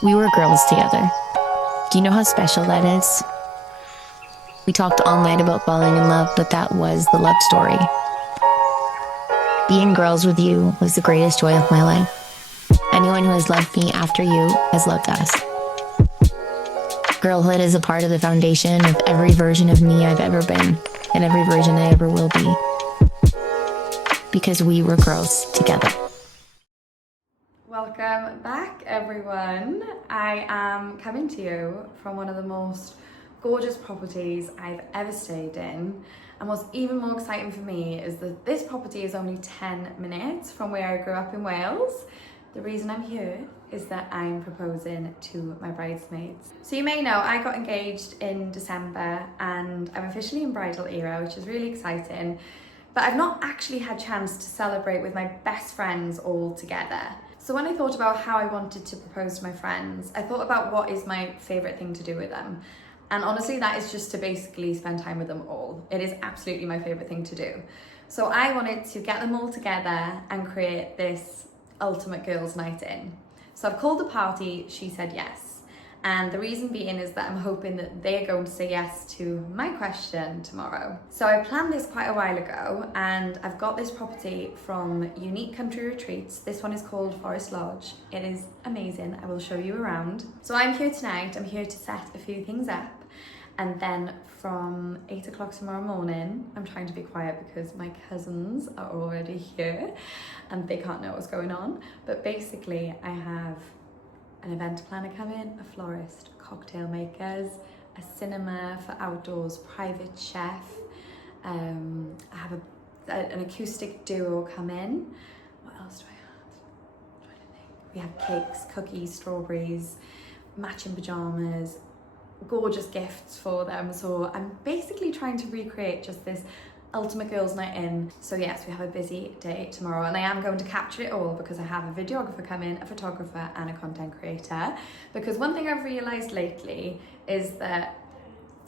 We were girls together. Do you know how special that is? We talked all night about falling in love, but that was the love story. Being girls with you was the greatest joy of my life. Anyone who has loved me after you has loved us. Girlhood is a part of the foundation of every version of me I've ever been, and every version I ever will be. Because we were girls together. Welcome back, everyone. I am coming to you from one of the most gorgeous properties I've ever stayed in. And what's even more exciting for me is that this property is only 10 minutes from where I grew up in Wales. The reason I'm here is that I'm proposing to my bridesmaids. So you may know I got engaged in December and I'm officially in bridal era, which is really exciting. But I've not actually had a chance to celebrate with my best friends all together. So when I thought about how I wanted to propose to my friends, I thought about what is my favourite thing to do with them. And honestly, that is just to basically spend time with them all. It is absolutely my favourite thing to do. So I wanted to get them all together and create this ultimate girls' night in. So I've called the party, she said yes. And the reason being is that I'm hoping that they're going to say yes to my question tomorrow. So I planned this quite a while ago and I've got this property from Unique Country Retreats. This one is called Forest Lodge. It is amazing. I will show you around. So I'm here tonight. I'm here to set a few things up. And then from 8 o'clock tomorrow morning, I'm trying to be quiet because my cousins are already here and they can't know what's going on. But basically I have an event planner coming, a florist, cocktail makers, a cinema for outdoors, private chef. I have an acoustic duo come in. What else do I have? I'm trying to think. We have cakes, cookies, strawberries, matching pajamas, gorgeous gifts for them. So I'm basically trying to recreate just this ultimate girls' night in. So yes, we have a busy day tomorrow and I am going to capture it all because I have a videographer coming, a photographer and a content creator. Because one thing I've realised lately is that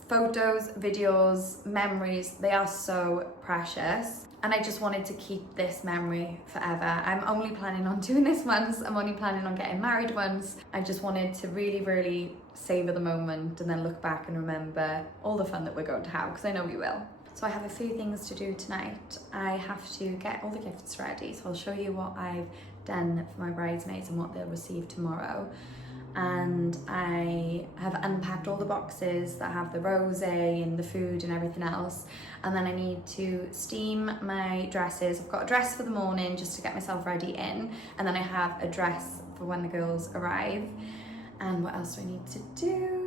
photos, videos, memories, they are so precious. And I just wanted to keep this memory forever. I'm only planning on doing this once. I'm only planning on getting married once. I just wanted to really, really savor the moment and then look back and remember all the fun that we're going to have, because I know we will. So I have a few things to do tonight. I have to get all the gifts ready. So I'll show you what I've done for my bridesmaids and what they'll receive tomorrow. And I have unpacked all the boxes that have the rosé and the food and everything else. And then I need to steam my dresses. I've got a dress for the morning just to get myself ready in. And then I have a dress for when the girls arrive. And what else do I need to do?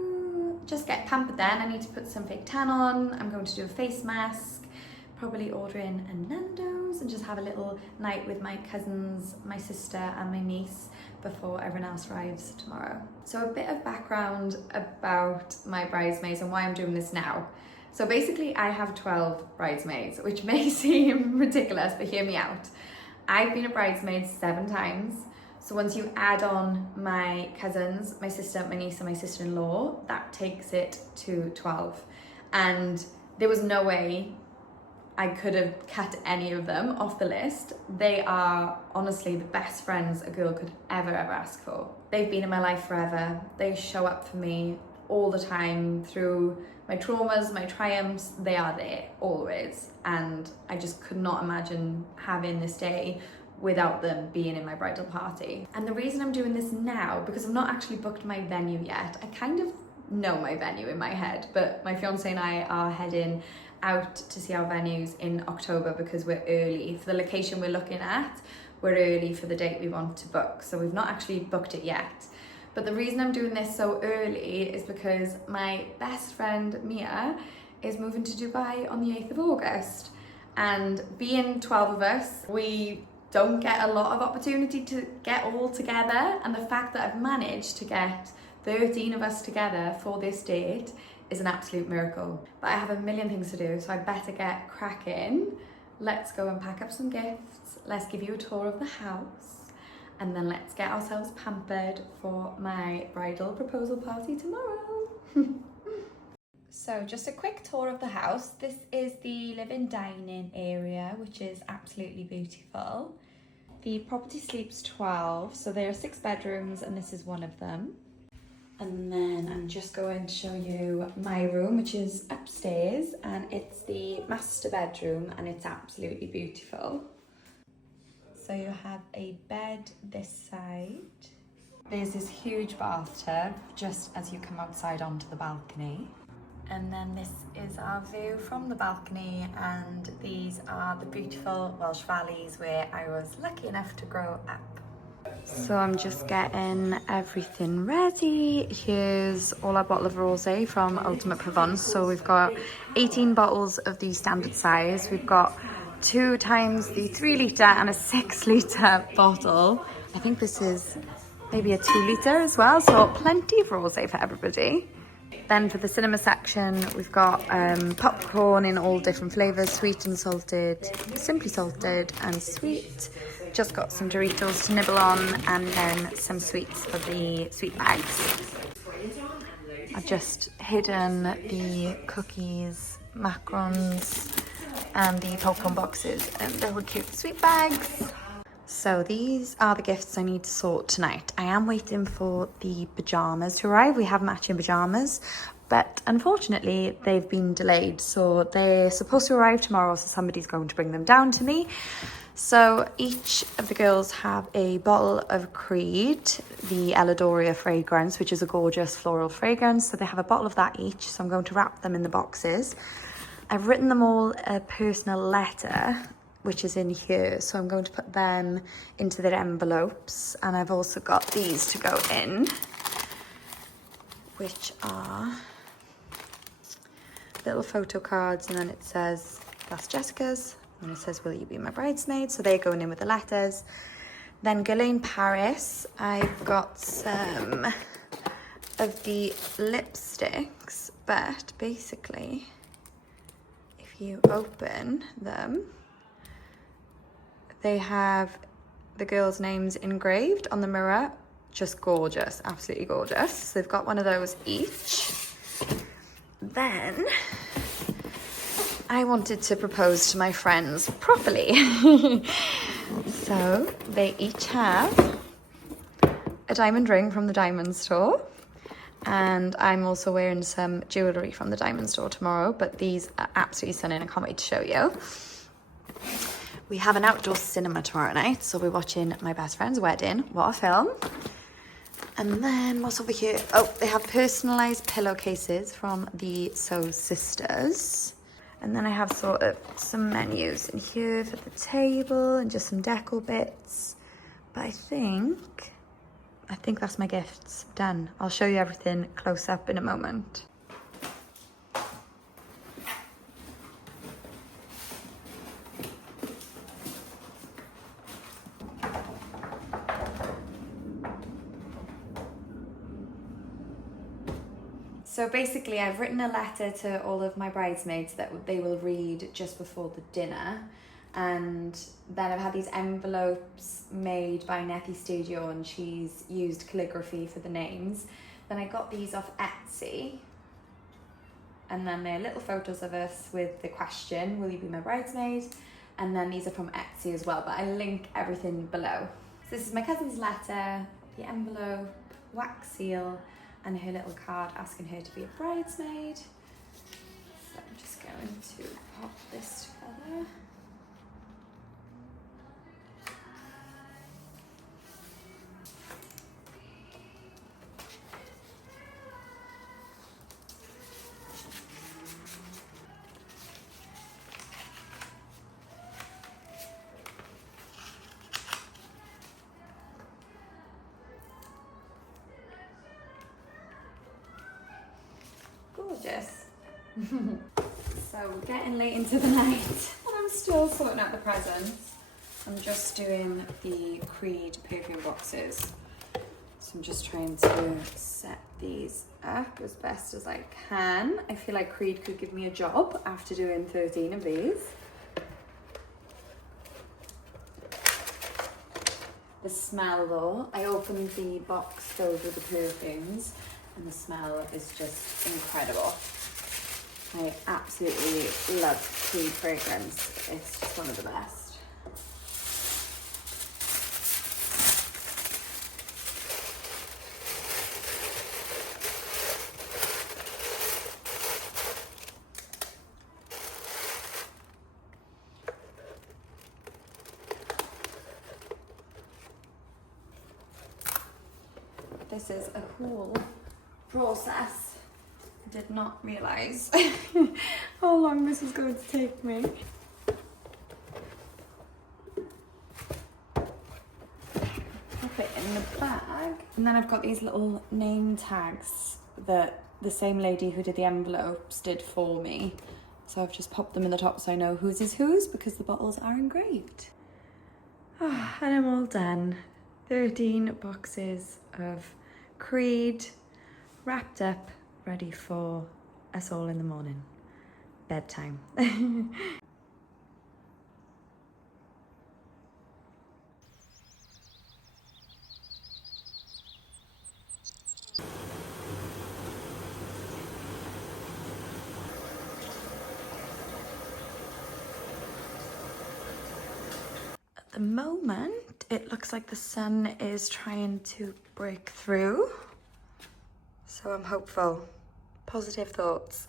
Just get pampered then. I need to put some fake tan on. I'm going to do a face mask, probably order in a Nando's and just have a little night with my cousins, my sister and my niece before everyone else arrives tomorrow. So a bit of background about my bridesmaids and why I'm doing this now. So basically I have 12 bridesmaids, which may seem ridiculous, but hear me out. I've been a bridesmaid 7 times. So once you add on my cousins, my sister, my niece and my sister-in-law, that takes it to 12. And there was no way I could have cut any of them off the list. They are honestly the best friends a girl could ever ask for. They've been in my life forever. They show up for me all the time through my traumas, my triumphs. They are there always. And I just could not imagine having this day without them being in my bridal party. And the reason I'm doing this now, because I've not actually booked my venue yet. I kind of know my venue in my head, but my fiance and I are heading out to see our venues in October because we're early. For the location we're looking at, we're early for the date we want to book. So we've not actually booked it yet. But the reason I'm doing this so early is because my best friend, Mia, is moving to Dubai on the 8th of August. And being 12 of us, we don't get a lot of opportunity to get all together. And the fact that I've managed to get 13 of us together for this date is an absolute miracle. But I have a million things to do, so I better get cracking. Let's go and pack up some gifts. Let's give you a tour of the house. And then let's get ourselves pampered for my bridal proposal party tomorrow. So just a quick tour of the house. This is the living dining area, which is absolutely beautiful. The property sleeps 12, so there are 6 bedrooms and this is one of them. And then I'm just going to show you my room, which is upstairs, and it's the master bedroom, and it's absolutely beautiful. So you have a bed this side. There's this huge bathtub just as you come outside onto the balcony. And then this is our view from the balcony, and these are the beautiful Welsh valleys where I was lucky enough to grow up. So I'm just getting everything ready. Here's all our bottle of rosé from Ultimate Provence. So we've got 18 bottles of the standard size. We've got 2 times the 3 litre and a 6 litre bottle. I think this is maybe a 2 litre as well, so plenty of rosé for everybody. Then for the cinema section, we've got popcorn in all different flavours, sweet and salted, simply salted and sweet. Just got some Doritos to nibble on, and then some sweets for the sweet bags. I've just hidden the cookies, macarons and the popcorn boxes in little cute sweet bags. So these are the gifts I need to sort tonight. I am waiting for the pyjamas to arrive. We have matching pyjamas, but unfortunately they've been delayed. So they're supposed to arrive tomorrow, so somebody's going to bring them down to me. So each of the girls have a bottle of Creed, the Eladoria fragrance, which is a gorgeous floral fragrance. So they have a bottle of that each. So I'm going to wrap them in the boxes. I've written them all a personal letter, which is in here. So I'm going to put them into their envelopes. And I've also got these to go in, which are little photo cards. And then it says, that's Jessica's. And it says, will you be my bridesmaid? So they're going in with the letters. Then Ghislaine Paris, I've got some of the lipsticks, but basically, if you open them, they have the girls' names engraved on the mirror. Just gorgeous, absolutely gorgeous. So they've got one of those each. Then I wanted to propose to my friends properly. So they each have a diamond ring from the diamond store. And I'm also wearing some jewellery from the diamond store tomorrow, but these are absolutely stunning. I can't wait to show you. We have an outdoor cinema tomorrow night, so we're watching my best friend's wedding. What a film. And then what's over here? Oh, they have personalised pillowcases from the Sew Sisters. And then I have sort of some menus in here for the table and just some decor bits. But I think that's my gifts. Done. I'll show you everything close up in a moment. So basically I've written a letter to all of my bridesmaids that they will read just before the dinner. And then I've had these envelopes made by Nethy Studio, and she's used calligraphy for the names. Then I got these off Etsy. And then they're little photos of us with the question, will you be my bridesmaid? And then these are from Etsy as well, but I link everything below. So this is my cousin's letter, the envelope, wax seal, and her little card asking her to be a bridesmaid. So I'm just going to pop this together. Gorgeous. So we're getting late into the night and I'm still sorting out the presents. I'm just doing the Creed perfume boxes. So I'm just trying to set these up as best as I can. I feel like Creed could give me a job after doing 13 of these. The smell though, I opened the box filled with the perfumes, and the smell is just incredible. I absolutely love Creed fragrance. It's just one of the best. this is a whole process. I did not realise how long this was going to take me. Pop it in the bag. And then I've got these little name tags that the same lady who did the envelopes did for me. So I've just popped them in the top so I know whose is whose because the bottles are engraved. Oh, and I'm all done. 13 boxes of Creed wrapped up, ready for us all in the morning. Bedtime. At the moment, it looks like the sun is trying to break through. So I'm hopeful. Positive thoughts.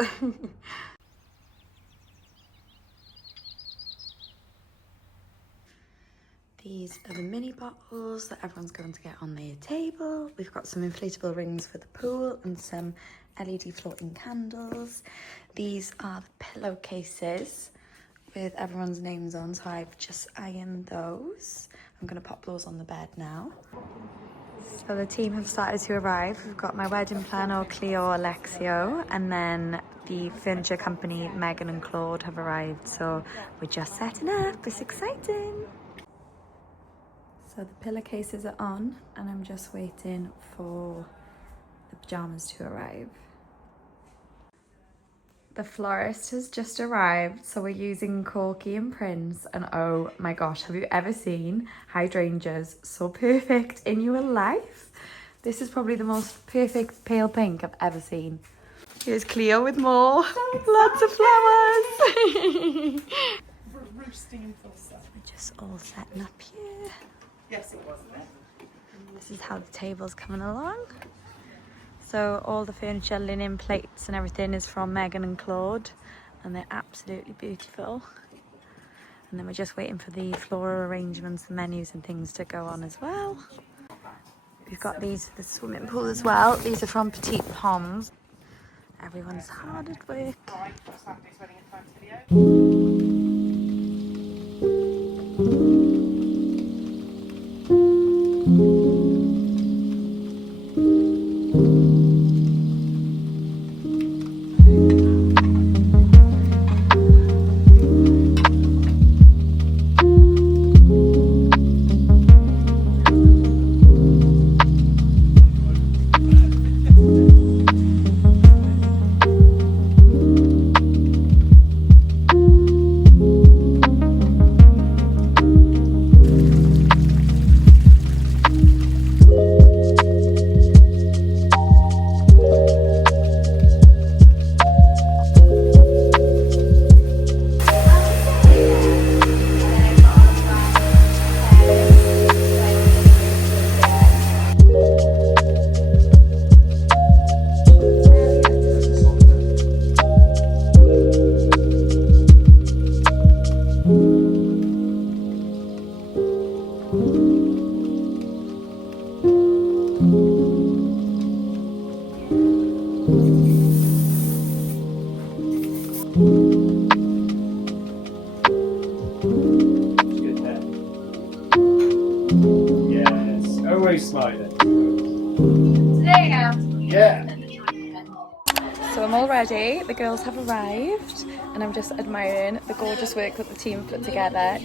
These are the mini bottles that everyone's going to get on their table. We've got some inflatable rings for the pool and some LED floating candles. These are the pillowcases with everyone's names on, so I've just ironed those. I'm going to pop those on the bed now. So the team have started to arrive. We've got my wedding planner, Cleo, Alexio, and then the furniture company, Megan and Claude, have arrived. So we're just setting up. It's exciting. So the pillowcases are on, and I'm just waiting for the pajamas to arrive. The florist has just arrived, so we're using Corky and Prince, and oh my gosh, have you ever seen hydrangeas so perfect in your life? This is probably the most perfect pale pink I've ever seen. Here's Cleo with more, lots of flowers. We're roosting full stuff. We're just all setting up here. Yes, it was, isn't it? This is how the table's coming along. So all the furniture, linen, plates and everything is from Megan and Claude, and they're absolutely beautiful. And then we're just waiting for the floral arrangements, the menus and things to go on as well. We've got these for the swimming pool as well. These are from Petite Poms. Everyone's hard at work. Yes, always smiling. Today I am. Yeah. So I'm all ready, the girls have arrived, and I'm just admiring the gorgeous work that the team put together.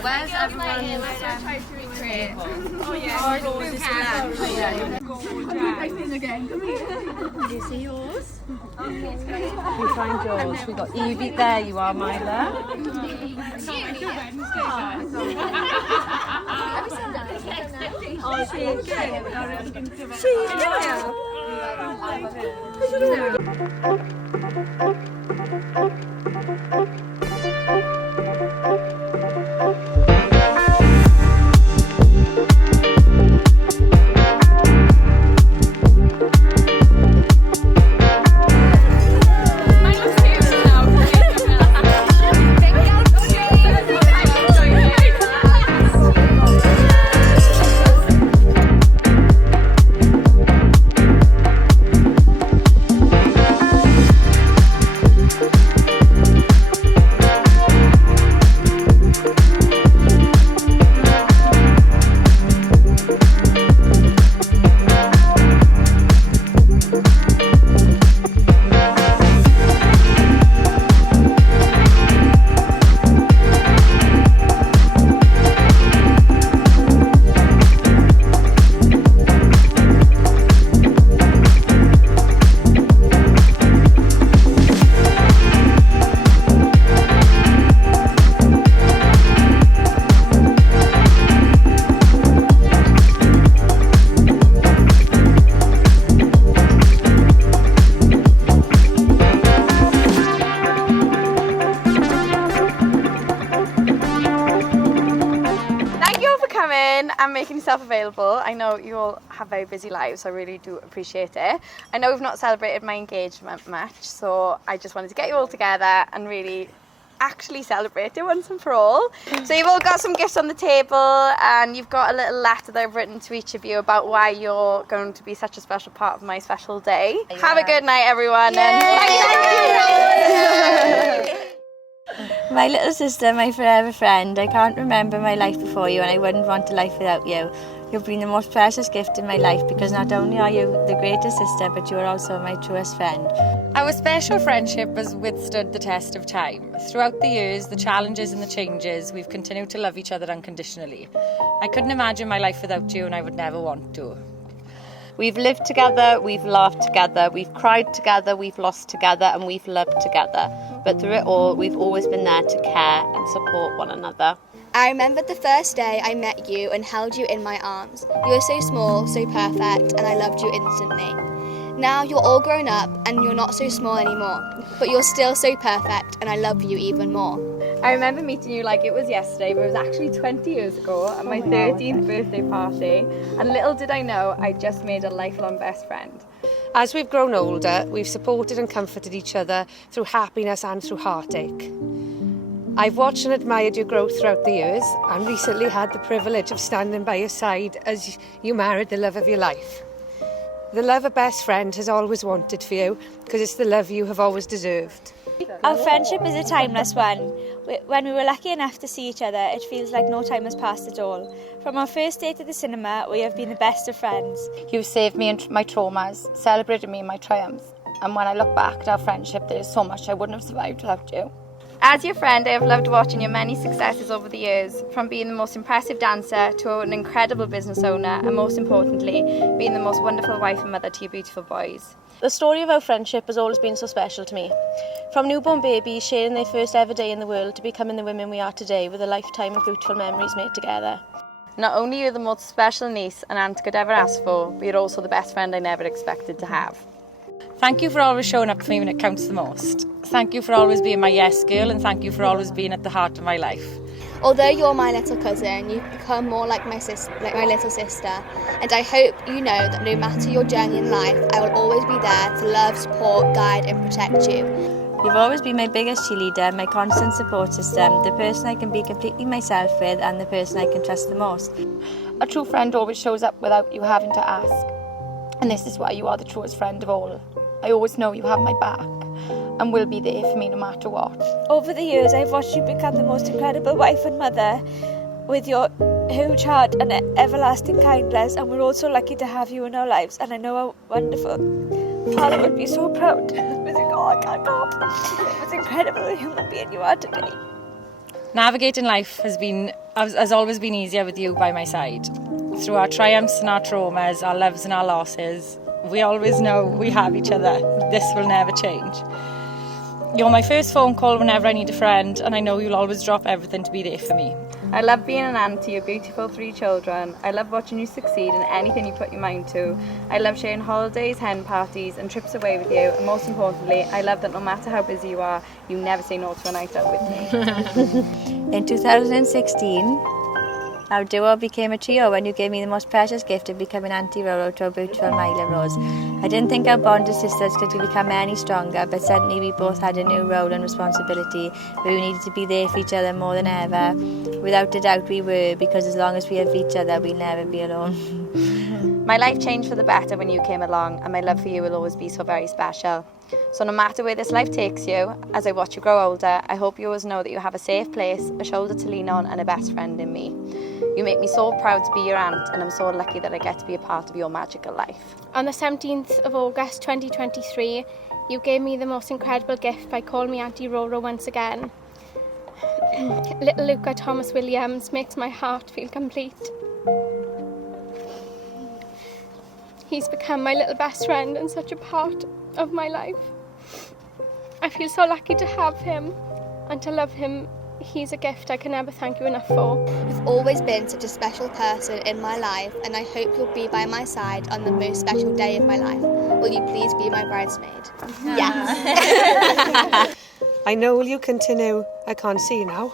Where's everyone? Try to recreate. Oh yeah. Do you see yours? We find yours. We got Evie. There you are, Myla. And making yourself available. I know you all have very busy lives, so I really do appreciate it. I know we've not celebrated my engagement much, so I just wanted to get you all together and really actually celebrate it once and for all. So you've all got some gifts on the table, and you've got a little letter that I've written to each of you about why you're going to be such a special part of my special day. Yeah. Have a good night, everyone. And thank you. My little sister, my forever friend, I can't remember my life before you, and I wouldn't want a life without you. You've been the most precious gift in my life, because not only are you the greatest sister, but you are also my truest friend. Our special friendship has withstood the test of time. Throughout the years, the challenges and the changes, we've continued to love each other unconditionally. I couldn't imagine my life without you, and I would never want to. We've lived together, we've laughed together, we've cried together, we've lost together, and we've loved together. But through it all, we've always been there to care and support one another. I remembered the first day I met you and held you in my arms. You were so small, so perfect, and I loved you instantly. Now you're all grown up and you're not so small anymore, but you're still so perfect, and I love you even more. I remember meeting you like it was yesterday, but it was actually 20 years ago at my 13th birthday party, and little did I know I just made a lifelong best friend. As we've grown older, we've supported and comforted each other through happiness and through heartache. I've watched and admired your growth throughout the years, and recently had the privilege of standing by your side as you married the love of your life. The love a best friend has always wanted for you, because it's the love you have always deserved. Our friendship is a timeless one. When we were lucky enough to see each other, it feels like no time has passed at all. From our first date at the cinema, we have been the best of friends. You've saved me in my traumas, celebrated me in my triumphs, and when I look back at our friendship, there is so much I wouldn't have survived without you. As your friend, I have loved watching your many successes over the years, from being the most impressive dancer to an incredible business owner, and most importantly, being the most wonderful wife and mother to your beautiful boys. The story of our friendship has always been so special to me. From newborn babies sharing their first ever day in the world to becoming the women we are today, with a lifetime of beautiful memories made together. Not only are you the most special niece an aunt could ever ask for, but you're also the best friend I never expected to have. Thank you for always showing up for me when it counts the most. Thank you for always being my yes girl, and thank you for always being at the heart of my life. Although you're my little cousin, you've become more like my little sister, and I hope you know that no matter your journey in life, I will always be there to love, support, guide and protect you. You've always been my biggest cheerleader, my constant support system, the person I can be completely myself with, and the person I can trust the most. A true friend always shows up without you having to ask. And this is why you are the truest friend of all. I always know you have my back and will be there for me no matter what. Over the years, I've watched you become the most incredible wife and mother with your huge heart and everlasting kindness, and we're all so lucky to have you in our lives, and I know how wonderful. Father would be so proud. Oh, I can't go. It was incredible human being you are today. Navigating life has always been easier with you by my side. Through our triumphs and our traumas, our loves and our losses, we always know we have each other. This will never change. You're my first phone call whenever I need a friend, and I know you'll always drop everything to be there for me. I love being an aunt to your beautiful 3 children. I love watching you succeed in anything you put your mind to. I love sharing holidays, hen parties and trips away with you. And most importantly, I love that no matter how busy you are, you never say no to a night out with me. In 2016, our duo became a trio when you gave me the most precious gift of becoming Auntie Roro to our beautiful Mila Rose. I didn't think our bond as sisters could become any stronger, but suddenly we both had a new role and responsibility where we needed to be there for each other more than ever. Without a doubt we were, because as long as we have each other, we'll never be alone. My life changed for the better when you came along, and my love for you will always be so very special. So no matter where this life takes you, as I watch you grow older, I hope you always know that you have a safe place, a shoulder to lean on and a best friend in me. You make me so proud to be your aunt, and I'm so lucky that I get to be a part of your magical life. On the 17th of August 2023, you gave me the most incredible gift by calling me Auntie Roro once again. Little Luca Thomas Williams makes my heart feel complete. He's become my little best friend and such a part of my life. I feel so lucky to have him and to love him. He's a gift I can never thank you enough for. You've always been such a special person in my life, and I hope you'll be by my side on the most special day of my life. Will you please be my bridesmaid? Yes. I know, will you continue? I can't see now.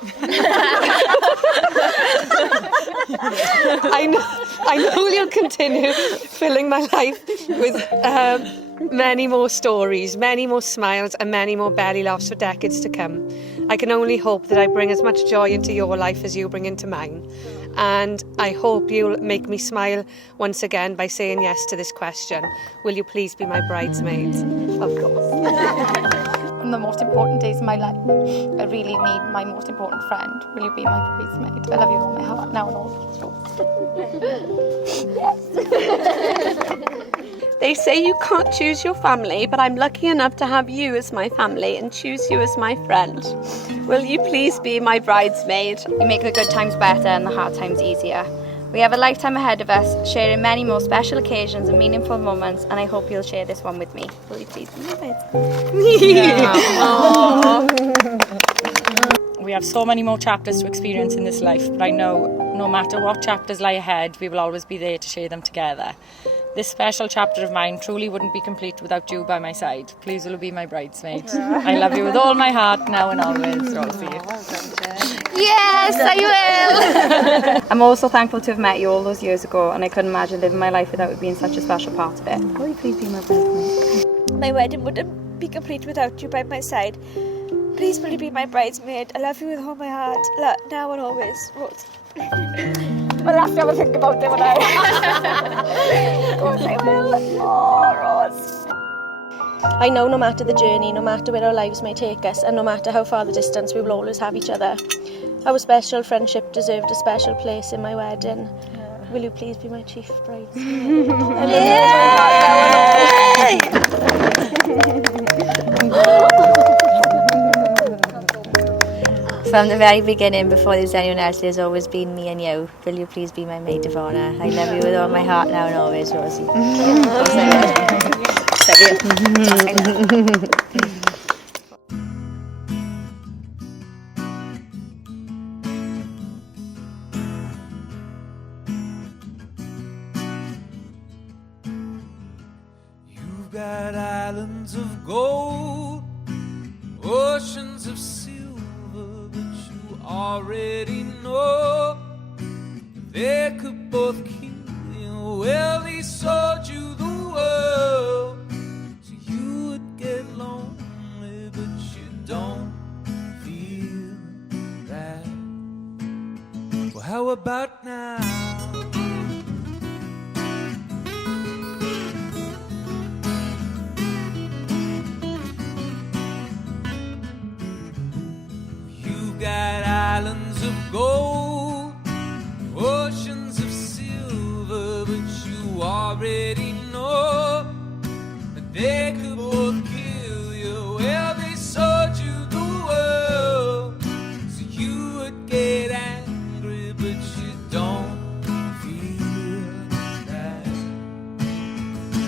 I know you'll continue filling my life with many more stories, many more smiles and many more belly laughs for decades to come. I can only hope that I bring as much joy into your life as you bring into mine. And I hope you'll make me smile once again by saying yes to this question. Will you please be my bridesmaid? Of course. On the most important days of my life, I really need my most important friend. Will you be my bridesmaid? I love you with all my heart now and all. They say you can't choose your family, but I'm lucky enough to have you as my family and choose you as my friend. Will you please be my bridesmaid? You make the good times better and the hard times easier. We have a lifetime ahead of us, sharing many more special occasions and meaningful moments, and I hope you'll share this one with me. Will you please be my bridesmaid? We have so many more chapters to experience in this life, but I know no matter what chapters lie ahead, we will always be there to share them together. This special chapter of mine truly wouldn't be complete without you by my side. Please will you be my bridesmaid. I love you with all my heart now and always, Rosie. Yes, I will. I'm also thankful to have met you all those years ago, and I couldn't imagine living my life without you being such a special part of it. Will you please be my bridesmaid? My wedding wouldn't be complete without you by my side. Please will you be my bridesmaid? I love you with all my heart, now and always. Rose. Well, I'll have to think about it when I... Of course I will. Oh, Rose. I know no matter the journey, no matter where our lives may take us, and no matter how far the distance, we will always have each other. Our special friendship deserved a special place in my wedding. Will you please be my chief bridesmaid? From the very beginning, before there was anyone else, there's always been me and you. Will you please be my maid of honour? I love you with all my heart now and always, Rosie. You've got islands of gold, oceans of silver, but you already know they could both kill you. Well, they sold you the world, so you would get lonely, but you don't feel that. Well, how about now? already know that they could both kill you. Well, they sold you the world so you would get angry, but you don't feel that.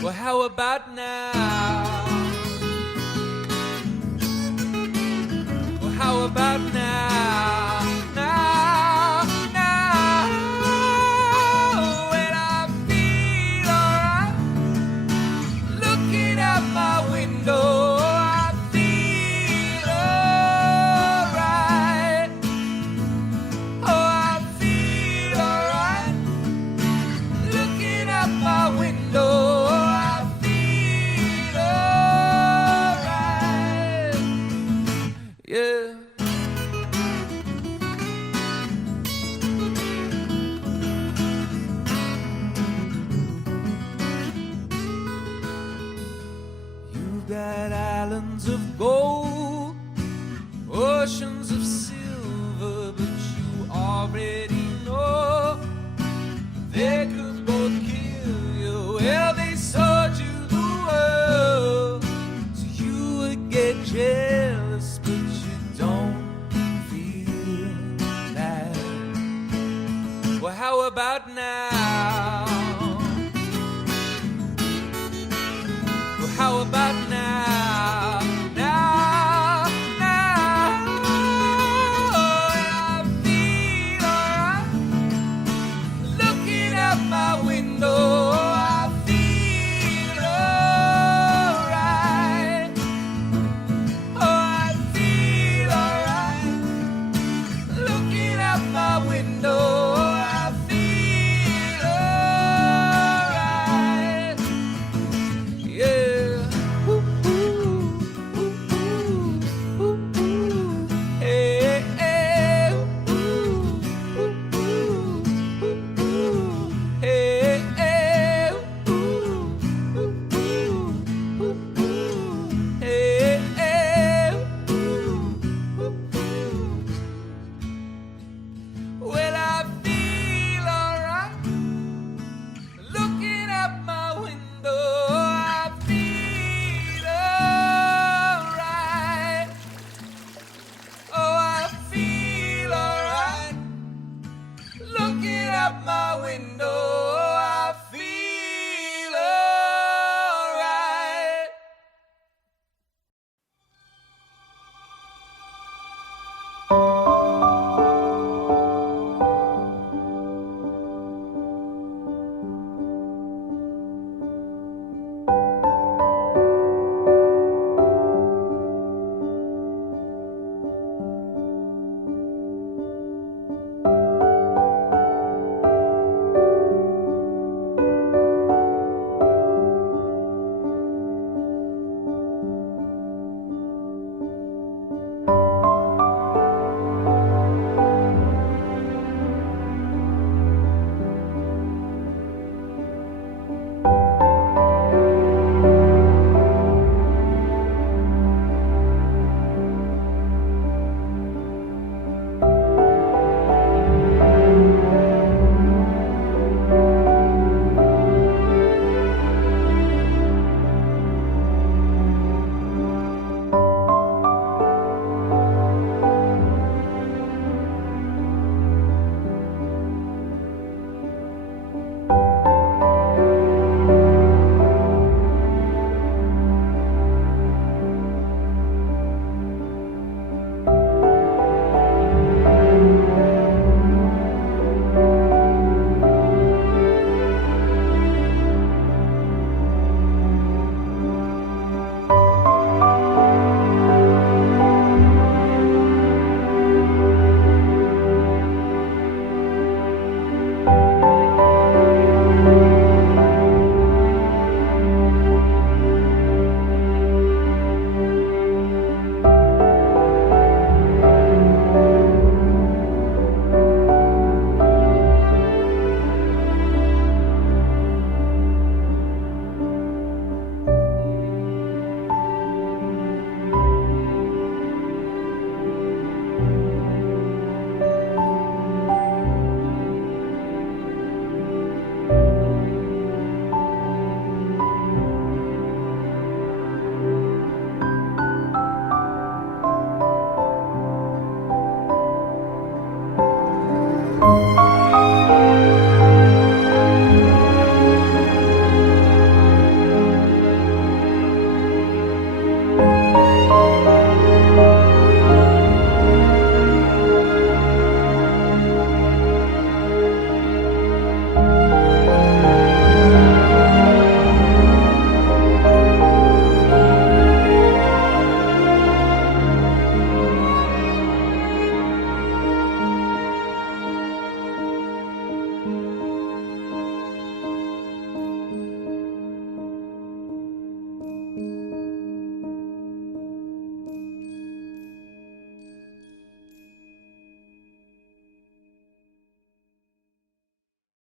Well, how about now? Well, how about now? Now, now, when I feel alright, looking out my window, I feel alright. Oh, I feel alright, looking out my window. Yeah. You've got islands of gold, oceans of silver.